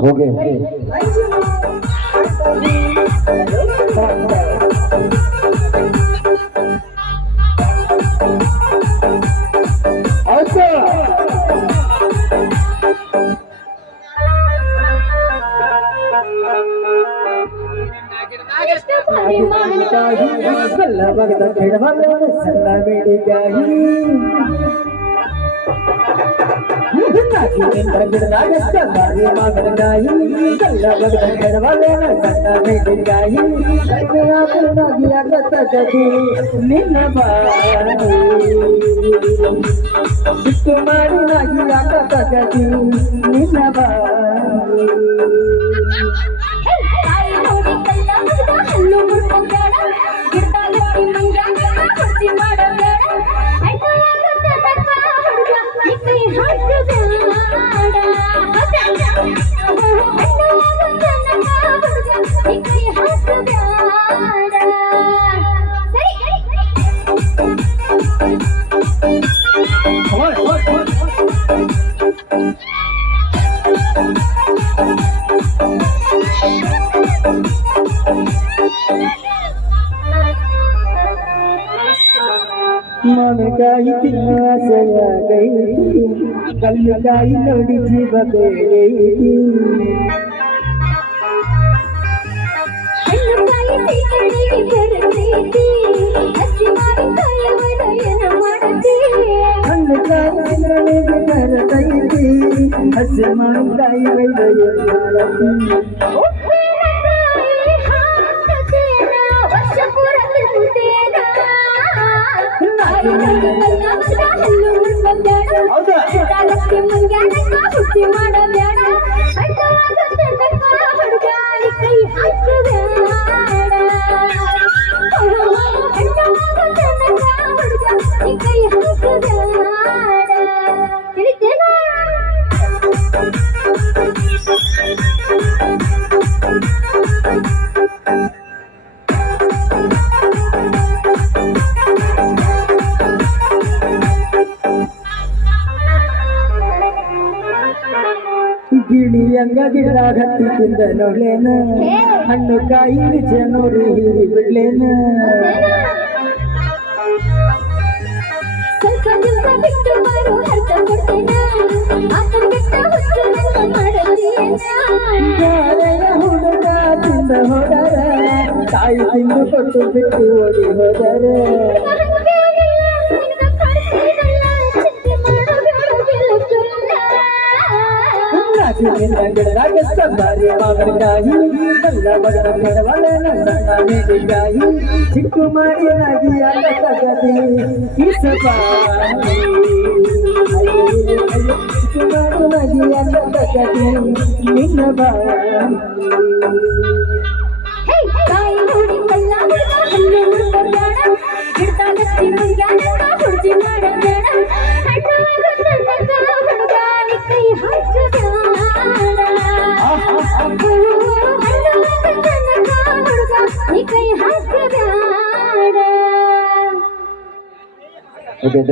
ಹೋಗಿ ಬಗದ ಕೆಡವಲ್ಲ ಸಣ್ಣ ಬೇಡಿಗಾಗಿ ಗಿಡದಾಗ ಚಂದಾರಿ ಮಗನಾಗಿ ಕಲ್ಲ ಬಗದ ಕೆಡವಲ್ಲ ಸಣ್ಣ ಬೇಡಿಗಾಗಿ ಆಗತಗದು ನಿನ್ನ ಬಾಯಿ ಸಿಟ್ಟು ಮಾಡಿನಾಗಿ ಆಗತಗದು ನಿನ್ನ ಬಾಯಿ ಮನಕಾಯಿ ತಿನ್ನಾಸೆಯಾಗೈತಿ ಕಲ್ಲುಕಾಯಿ ನೋಡಿ ಜೀವ ಬೇಡೈತಿ ಹಣ್ಣುಕಾಯಿ ನಡೆದು ಬರತೈತಿ ಹಸಿ ಮಾವಿನಕಾಯಿ ವೈದ್ಯ ಗಿಳಿಯಂಗ ಗಿಡ ಹತ್ತಿ ತಿಂದ ನೋಡ್ಲೇನ ಹಣ್ಣು ಕಾಯಿ ರುಚಿ ನೋಡಿ ಹೀರಿ ಬಿಡ್ಲೇನ ಹುಡುಗ ತಿಂದ ಹೋದರ ತಾಯಿ ತಿಂದು ಕೊಟ್ಟು ಬಿಟ್ಟು ಓಡಿ ಹೋದರ ಗಿಡದಾಗ ಚಂದಾರಿ ಮಾವಿನಕಾಯಿ ಕಲ್ಲ ಬಗದ ಕೆಡವಲ್ಲ ಸಣ್ಣ ಬೇಡಿಗಾಗಿ ಚಿಕ್ಕು ಮಾಡಿನಾಗಿ ಆಗತಗದಿ ಕಿಸಬಾಯಿ ಚಿಕ್ಕು ಮಾಡಿನಾಗಿ ಆಗತಗದಿ ನಿನ್ನ ಬಾಯಿ Okay.